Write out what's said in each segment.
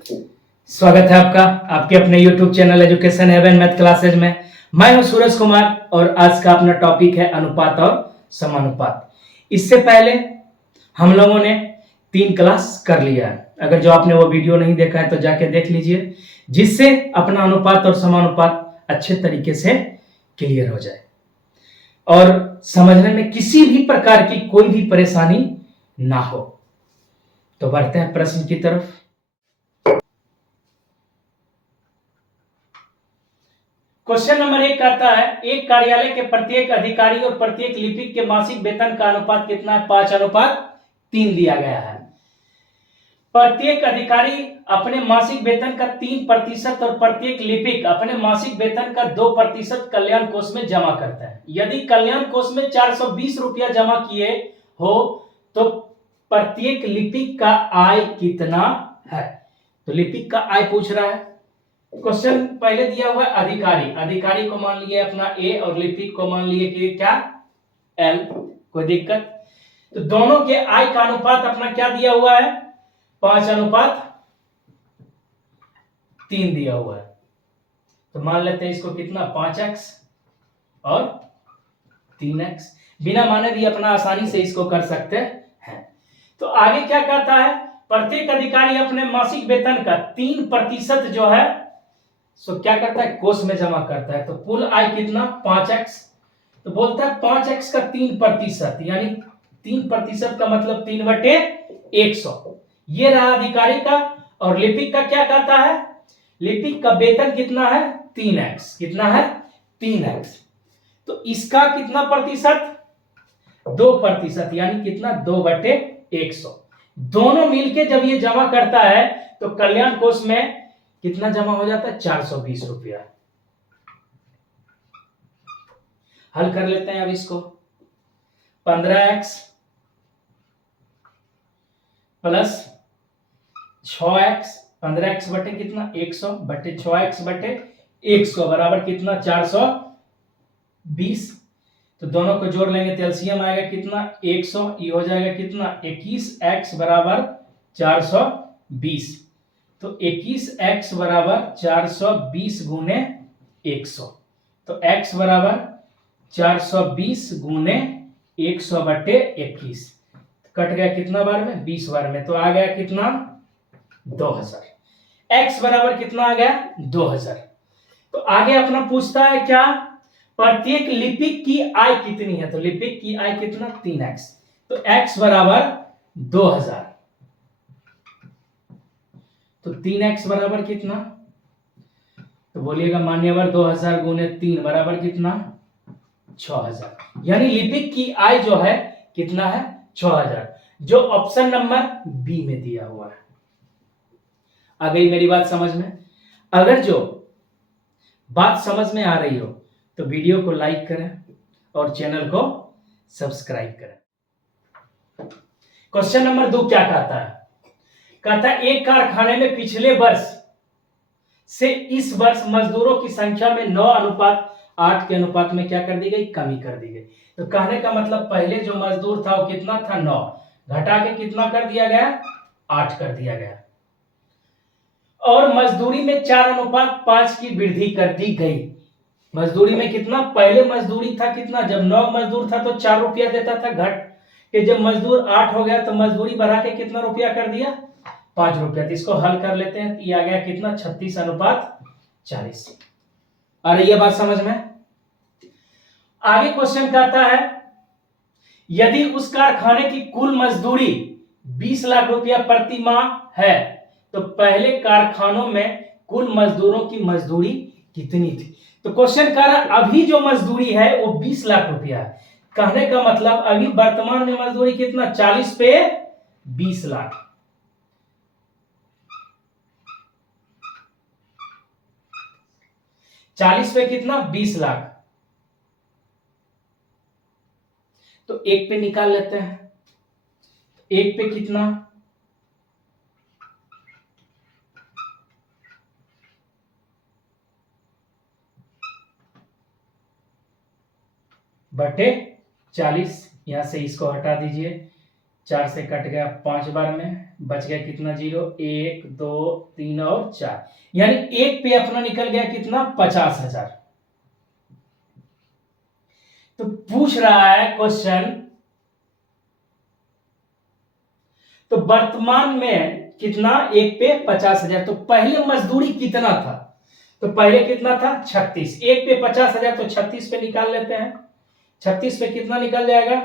स्वागत है आपका आपके अपने YouTube channel Education Haven Math Classes में। मैं हूं सूरज कुमार और आज का अपना टॉपिक है अनुपात और समानुपात। इससे पहले हम लोगों ने 3 क्लास कर लिया है। अगर जो आपने वो वीडियो नहीं देखा है तो जाके देख लीजिए, जिससे अपना अनुपात और समानुपात अच्छे तरीके से क्लियर हो जाए और समझने में किसी भी प्रकार की कोई भी परेशानी ना हो। तो बढ़ते हैं प्रश्न की तरफ। क्वेश्चन नंबर 1 कहता है, एक कार्यालय के प्रत्येक अधिकारी और प्रत्येक लिपिक के मासिक वेतन का अनुपात कितना है? 5:3 दिया गया है। प्रत्येक अधिकारी अपने मासिक वेतन का 3% और प्रत्येक लिपिक अपने मासिक वेतन का 2% कल्याण कोष में जमा करता है। यदि कल्याण कोष में 420 रुपया जमा किए हो तो प्रत्येक लिपिक का आय कितना है? तो लिपिक का आय पूछ रहा है। क्वेश्चन पहले दिया हुआ है अधिकारी को मान लिए अपना ए और लिपिक को मान लिए कि क्या एल। कोई दिक्कत? तो दोनों के आय का अनुपात अपना क्या दिया हुआ है? 5:3 दिया हुआ है। तो मान लेते हैं इसको कितना, 5x और 3x। बिना माने भी अपना आसानी से इसको कर सकते हैं। तो आगे क्या कहता है? प्रत्येक अधिकारी अपने मासिक वेतन का 3% जो है सो क्या करता है? कोष में जमा करता है। तो कुल आय कितना? 5x। तो बोलता है 5x का 3%, यानी 3% का मतलब 3/100। ये रहा अधिकारी का। और लिपिक का क्या कहता है? लिपिक का वेतन कितना है? 3x। कितना है? 3x। तो इसका कितना प्रतिशत? 2%, यानी कितना? 2/100। दोनों मिलके जब ये जमा करता है तो कल्याण कोष में कितना जमा हो जाता है? 420 रुपया। हल कर लेते हैं अब इसको। 15x प्लस 6x, 15x बटे कितना? 100 बटे 6x बटे 100 बराबर कितना? 420। तो दोनों को जोड़ लेंगे तो एलसीएम आएगा कितना? 100। ये हो जाएगा कितना? 21x बराबर 420। तो 21x बराबर 420 गुने 100। तो x बराबर 420 गुने 100 बटे 21। कट गया कितना बार में? 20 बार में। तो आ गया कितना? 2000। x बराबर कितना आ गया? 2000। तो आगे अपना पूछता है क्या? प्रत्येक लिपिक की आय कितनी है? तो लिपिक की आय कितना? 3x। तो x बराबर 2000। तो 3x बराबर कितना? तो बोलिएगा मान्यवर 2000 गुने 3 बराबर कितना? 6000। यानी लिपिक की आय जो है कितना है? 6000, जो ऑप्शन नंबर बी में दिया हुआ है। आ गई मेरी बात समझ में? अगर जो बात समझ में आ रही हो तो वीडियो को लाइक करें और चैनल को सब्सक्राइब करें। क्वेश्चन नंबर 2 क्या कहता है? कहता है एक कारखाने में पिछले वर्ष से इस वर्ष मजदूरों की संख्या में 9:8 के अनुपात में क्या कर दी गई? कमी कर दी गई। तो कहने का मतलब पहले जो मजदूर था वो कितना था? 9। घटा के कितना कर दिया गया? 8 कर दिया गया। और मजदूरी में 4:5 की वृद्धि कर दी गई। मजदूरी में कितना? पहले मजदूरी था कितना? जब 9 मजदूर था तो 4 रुपया देता था। घट के जब मजदूर 8 हो गया तो मजदूरी बढ़ा के कितना रुपया कर दिया? 5 रुपया। तो इसको हल कर लेते हैं। ये आ गया कितना? 36:40। आ रही है बात समझ में? आगे क्वेश्चन कहता है यदि उस कारखाने की कुल मजदूरी 20 लाख रुपया प्रति माह है तो पहले कारखानों में कुल मजदूरों की मजदूरी कितनी थी? तो क्वेश्चन कह रहा अभी जो मजदूरी है वो 20 लाख रुपया है। कहने का मतलब अभी वर्तमान में मजदूरी कितना? 40 पे 20 लाख। 40 पे कितना? 20 लाख। तो एक पे निकाल लेते हैं। एक पे कितना? बटे 40। यहां से इसको हटा दीजिए। 4 से कट गया 5 बार में, बच गया कितना जीरो, 1 2 3 और 4, यानी एक पे अपना निकल गया कितना 50,000। तो पूछ रहा है क्वेश्चन, तो वर्तमान में कितना, एक पे 50,000। तो पहले मजदूरी कितना था, तो पहले कितना था 36, एक पे 50,000 तो 36 पे निकाल लेते हैं। 36 पे कितना निकल जाएगा,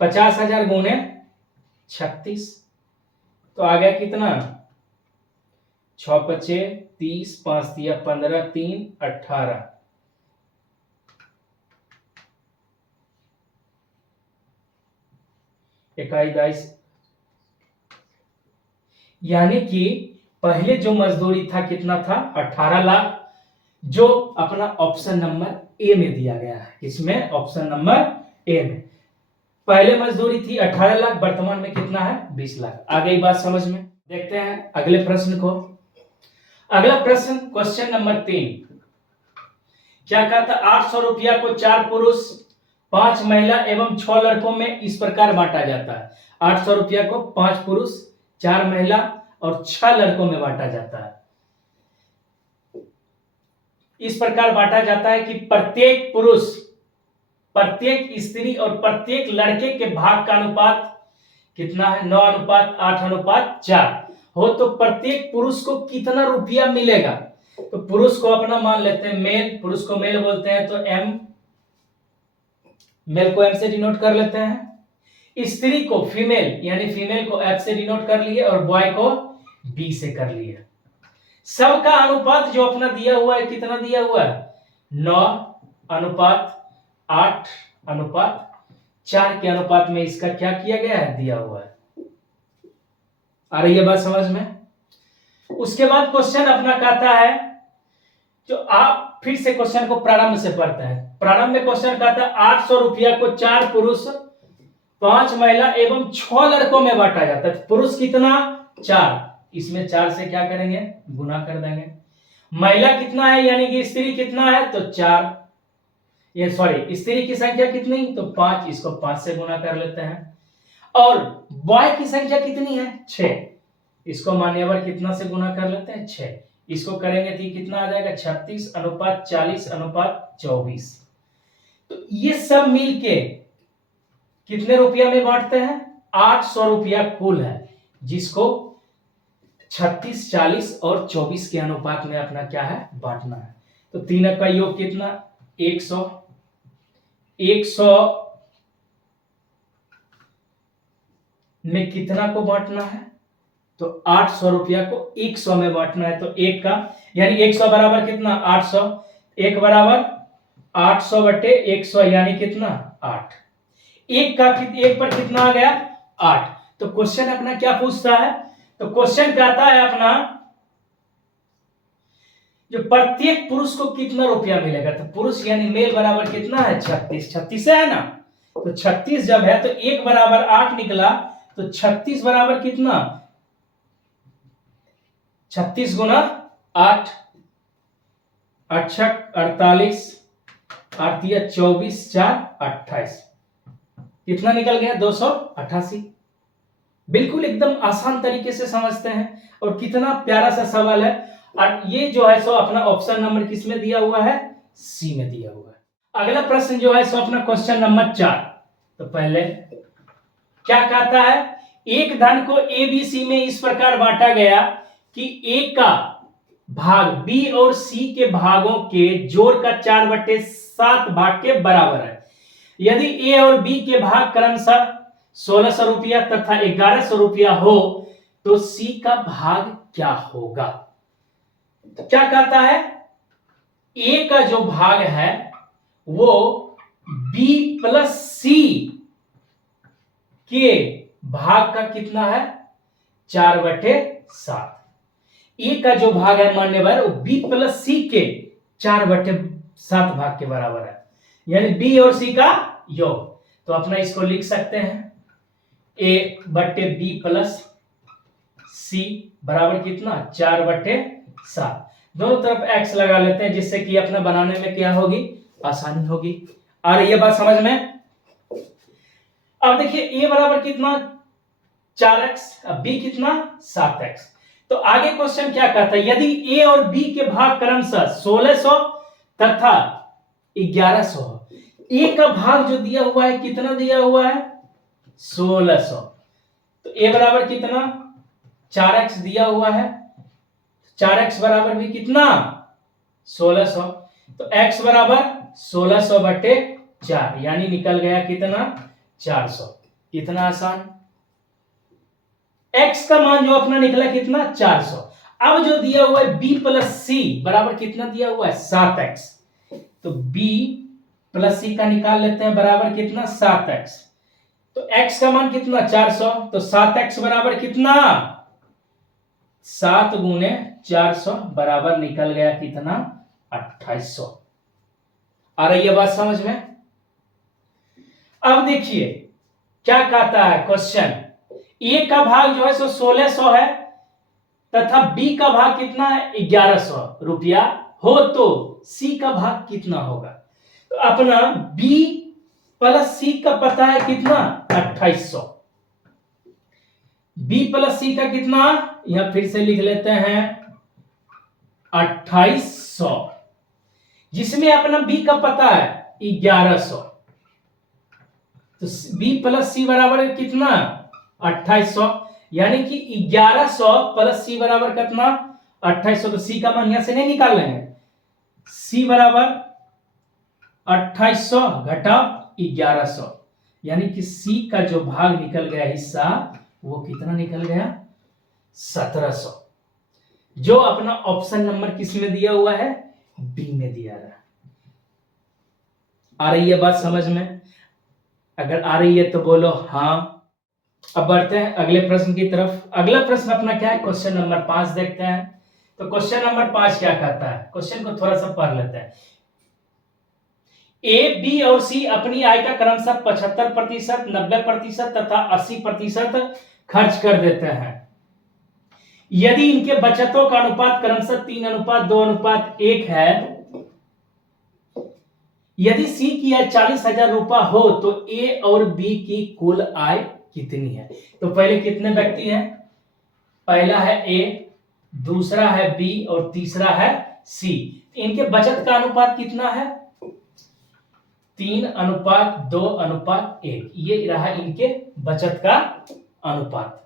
50,000 गुने 36, तो आ गया कितना 6 पचे 30, 5 दिया 15, 3 18, इकाई 22, यानी कि पहले जो मजदूरी था कितना था 18 लाख, जो अपना ऑप्शन नंबर ए में दिया गया है। इसमें ऑप्शन नंबर ए में पहले मजदूरी थी 18 लाख, वर्तमान में कितना है 20 लाख। आ गई बात समझ में। देखते हैं अगले प्रश्न को। अगला प्रश्न क्वेश्चन नंबर 3, क्या कहा था, 800 रुपया को 4 पुरुष 5 महिला एवं 6 लड़कों में इस प्रकार बांटा जाता है। 800 रुपया को 5 पुरुष 4 महिला और 6 लड़कों में बांटा जाता है। इस प्रकार बांटा जाता है कि प्रत्येक पुरुष, प्रत्येक स्त्री और प्रत्येक लड़के के भाग का अनुपात कितना है, 9:8:4 हो। तो प्रत्येक पुरुष को कितना रुपया मिलेगा, तो पुरुष को अपना मान लेते हैं मेल, पुरुष को मेल बोलते हैं तो एम, मेल को एम से डिनोट कर लेते हैं। स्त्री को फीमेल, यानी फीमेल को एफ से डिनोट कर लिए और बॉय को बी से कर लिए। सबका अनुपात जो अपना दिया हुआ है, कितना दिया हुआ है 9:8:4 के अनुपात में इसका क्या किया गया है, दिया हुआ है। आ रही है बात समझ में। उसके बाद क्वेश्चन अपना कहता है, जो आप फिर से क्वेश्चन को प्रारंभ से पढ़ते हैं। प्रारंभ में क्वेश्चन कहता है 800 रुपया को 4 पुरुष 5 महिला एवं 6 लड़कों में बांटा जाता है। पुरुष कितना 4, इसमें 4 से क्या करेंगे गुना कर देंगे। महिला कितना है, यानी कि स्त्री कितना है तो 4, ये सॉरी स्त्री की संख्या कितनी तो 5, इसको 5 से गुना कर लेते हैं। और बॉय की संख्या कितनी है 6, इसको मान्यवर कितना से गुना कर लेते हैं 6, इसको करेंगे तो कितना आ जाएगा 36:40:24। तो ये सब मिलके कितने रुपया में बांटते हैं 800 रुपया कुल है, जिसको 36, 40 और 24 के अनुपात में अपना क्या है बांटना है। तो तीनों का योग कितना 100 में कितना को बांटना है तो 800 रुपया को 100 में बांटना है। तो एक का यानी 100 बराबर कितना 800, एक बराबर 800/100 यानी कितना 8, एक पर कितना आ गया 8। तो क्वेश्चन अपना क्या पूछता है, तो क्वेश्चन कहता है अपना जो प्रत्येक पुरुष को कितना रुपया मिलेगा। तो पुरुष यानी मेल बराबर कितना है 36, 36 है ना, तो 36 जब है तो एक बराबर 8 निकला, तो 36 बराबर कितना 36 गुना 8, 8 48, 8 24, 4 28, कितना निकल गया 288। बिल्कुल एकदम आसान तरीके से समझते हैं और कितना प्यारा सा सवाल है। और ये जो है सो अपना ऑप्शन नंबर किस में दिया हुआ है सी में दिया हुआ है। अगला प्रश्न जो है सो अपना क्वेश्चन नंबर 4। तो पहले क्या कहता है, एक धन को ए बी सी में इस प्रकार बांटा गया कि ए का भाग बी और सी के भागों के जोड़ का 4/7 भाग के बराबर है। यदि ए और बी के भाग क्रमशः 1600 रुपया तथा 1100 रुपया हो तो सी का भाग क्या होगा। तो क्या कहता है, ए का जो भाग है वो बी प्लस सी के भाग का कितना है 4/7। ए का जो भाग है मान्यवर वो बी प्लस सी के 4/7 भाग के बराबर है, यानी बी और सी का योग। तो अपना इसको लिख सकते हैं A/B प्लस सी बराबर कितना 4/7। दोनों तरफ x लगा लेते हैं जिससे कि अपना बनाने में क्या होगी आसानी होगी। आ रही है बात समझ में। अब देखिए ए बराबर कितना 4x, अब बी कितना 7x। तो आगे क्वेश्चन क्या कहता है, यदि ए और बी के भाग क्रमशः 1600 तथा 1100, ए का भाग जो दिया हुआ है कितना दिया हुआ है 1600, तो ए बराबर कितना 4x दिया हुआ है, 4x बराबर भी कितना 1600, तो x बराबर 1600 बटे 4, यानी निकल गया कितना 400। कितना आसान। x का मान जो अपना निकला कितना 400। अब जो दिया हुआ है b प्लस सी बराबर कितना दिया हुआ है 7x, तो b प्लस सी का निकाल लेते हैं, बराबर कितना 7x। तो x का मान कितना 400, तो 7x बराबर कितना 7 गुने 400 बराबर निकल गया कितना 2800। आ रही है बात समझ में। अब देखिए क्या कहता है क्वेश्चन, ए का भाग जो है सो 1600 है तथा बी का भाग कितना है 1100 रुपया हो, तो सी का भाग कितना होगा। तो अपना बी प्लस सी का पता है कितना 2800, बी प्लस सी का कितना, यहां फिर से लिख लेते हैं 2800, जिसमें अपना बी का पता है 1100, तो बी प्लस सी बराबर कितना 2800, यानी कि 1100 प्लस सी बराबर कितना 2800, तो सी का मान यहां से नहीं निकाल लेंगे, सी बराबर 2800 घटा 1100, यानी कि सी का जो भाग निकल गया हिस्सा वो कितना निकल गया 1700, जो अपना ऑप्शन नंबर किस में दिया हुआ है बी में दिया रहा। आ रही है बात समझ में, अगर आ रही है तो बोलो हाँ। अब बढ़ते हैं अगले प्रश्न की तरफ। अगला प्रश्न अपना क्या है, क्वेश्चन नंबर 5 देखते हैं। तो क्वेश्चन नंबर 5 क्या कहता है, क्वेश्चन को थोड़ा सा पढ़ लेते हैं। ए, बी और सी अपनी आय का क्रमशः 75%, 90% तथा 80% खर्च कर देते हैं। यदि इनके बचतों का अनुपात क्रमशः 3:2:1 है, यदि सी की आय 40,000 रुपया हो, तो ए और बी की कुल आय कितनी है। तो पहले कितने व्यक्ति हैं, पहला है ए, दूसरा है बी और तीसरा है सी। इनके बचत का अनुपात कितना है 3:2:1, ये रहा इनके बचत का अनुपात।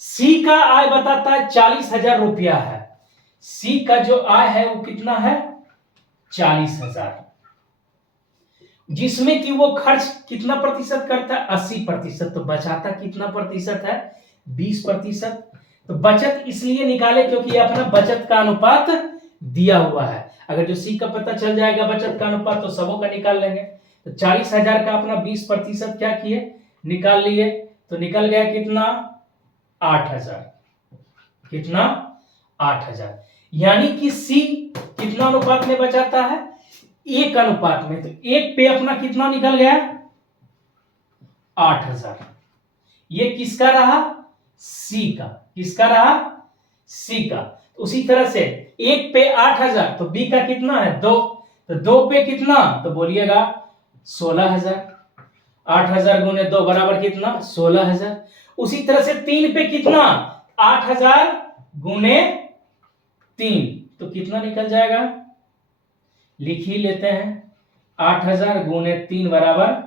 सी का आय बताता है 40,000 रुपया है, सी का जो आय है वो कितना है 40,000, जिसमें कि वो खर्च कितना प्रतिशत करता है 80%, तो बचाता कितना प्रतिशत है 20%। तो बचत इसलिए निकाले क्योंकि अपना बचत का अनुपात दिया हुआ है, अगर जो सी का पता चल जाएगा बचत का अनुपात तो सबों का निकाल लेंगे। तो 40,000 का अपना 20% क्या किए निकाल लिए, तो निकल गया कितना 8,000, कितना 8,000, यानी कि सी कितना अनुपात में बचाता है 1 अनुपात में, तो 1 पे अपना कितना निकल गया 8,000। ये किसका रहा सी का, किसका रहा सी का। तो उसी तरह से 1 पे 8,000, तो बी का कितना है 2, तो 2 पे कितना, तो बोलिएगा 16,000, 8,000 गुने 2 बराबर कितना 16,000। उसी तरह से 3 पे कितना 8,000 गुने 3, तो कितना निकल जाएगा, लिख ही लेते हैं 8,000 गुने 3 बराबर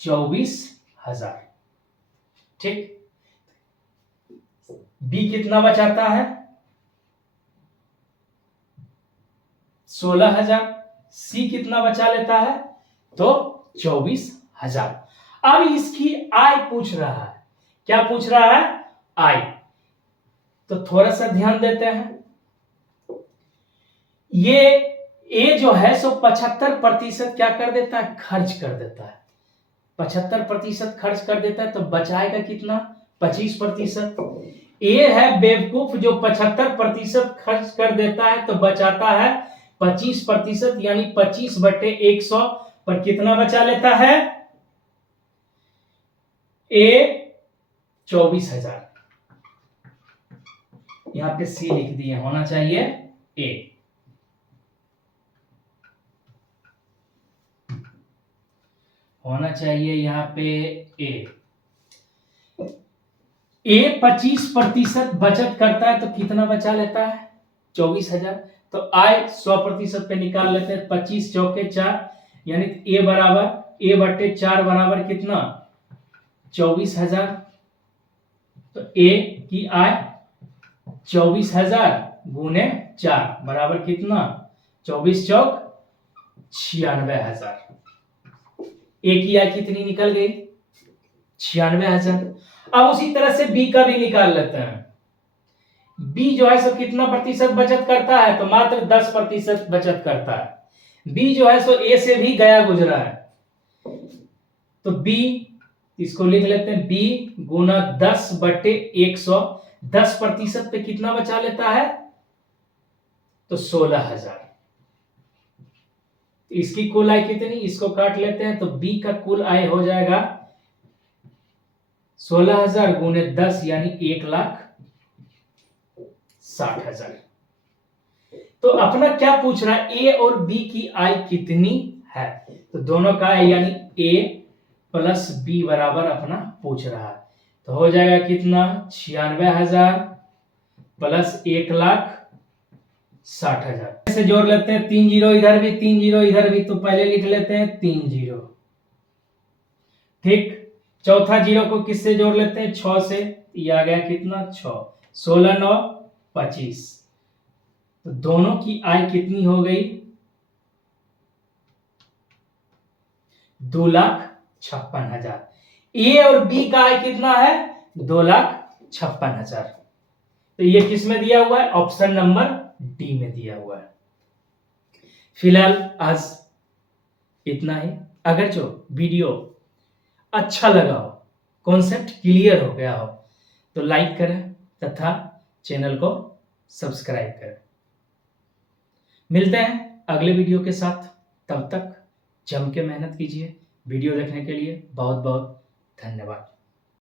24,000। ठीक, बी कितना बचाता है 16,000, सी कितना बचा लेता है तो 24,000। अब इसकी आय पूछ रहा है, क्या पूछ रहा है आय, तो थोड़ा सा ध्यान देते हैं। ये ए जो है सो 75% क्या कर देता है खर्च कर देता है, 75% खर्च कर देता है, तो बचाएगा कितना 25%। ए है बेवकूफ जो 75% खर्च कर देता है तो बचाता है 25%, यानी 25/100 पर कितना बचा लेता है ए 24,000। यहां पे सी लिख दिए, होना चाहिए ए। होना चाहिए यहाँ पे ए 25% बचत करता है तो कितना बचा लेता है 24,000। तो आय 100% पे निकाल लेते हैं 25 चौके 4 यानी ए बराबर ए बट्टे 4 बराबर कितना 24,000। तो ए की आय 24,000 गुने 4 बराबर कितना 24 चौक 96,000। ए की आय कितनी निकल गई 96,000। अब उसी तरह से बी का भी निकाल लेते हैं। बी जो है सो कितना प्रतिशत बचत करता है तो मात्र 10% बचत करता है। बी जो है सो ए से भी गया गुजरा है तो बी इसको लिख लेते हैं बी गुना 10/100 10% पे कितना बचा लेता है तो 16,000। इसकी कुल आय कितनी इसको काट लेते हैं तो बी का कुल आय हो जाएगा 16,000 गुने 10 यानी 1,60,000। तो अपना क्या पूछ रहा है ए और बी की आय कितनी है तो दोनों का आय यानी ए प्लस बी बराबर अपना पूछ रहा है। तो हो जाएगा कितना 96,000 प्लस 1,60,000 से जोड़ लेते हैं 3 जीरो इधर भी 3 जीरो इधर भी तो पहले लिख लेते हैं 3 जीरो। ठीक चौथा जीरो को किससे जोड़ लेते हैं 6 से ये आ गया कितना 6 16 9 25। तो दोनों की आय कितनी हो गई 2,56,000। ए और बी का आय कितना है 2,56,000। तो ये किस में दिया हुआ है ऑप्शन नंबर डी में दिया हुआ है। फिलहाल आज इतना ही। अगर जो वीडियो अच्छा लगा हो कॉन्सेप्ट क्लियर हो गया हो तो लाइक करें तथा चैनल को सब्सक्राइब करें। मिलते हैं अगले वीडियो के साथ, तब तक जम के मेहनत कीजिए। वीडियो देखने के लिए बहुत बहुत धन्यवाद।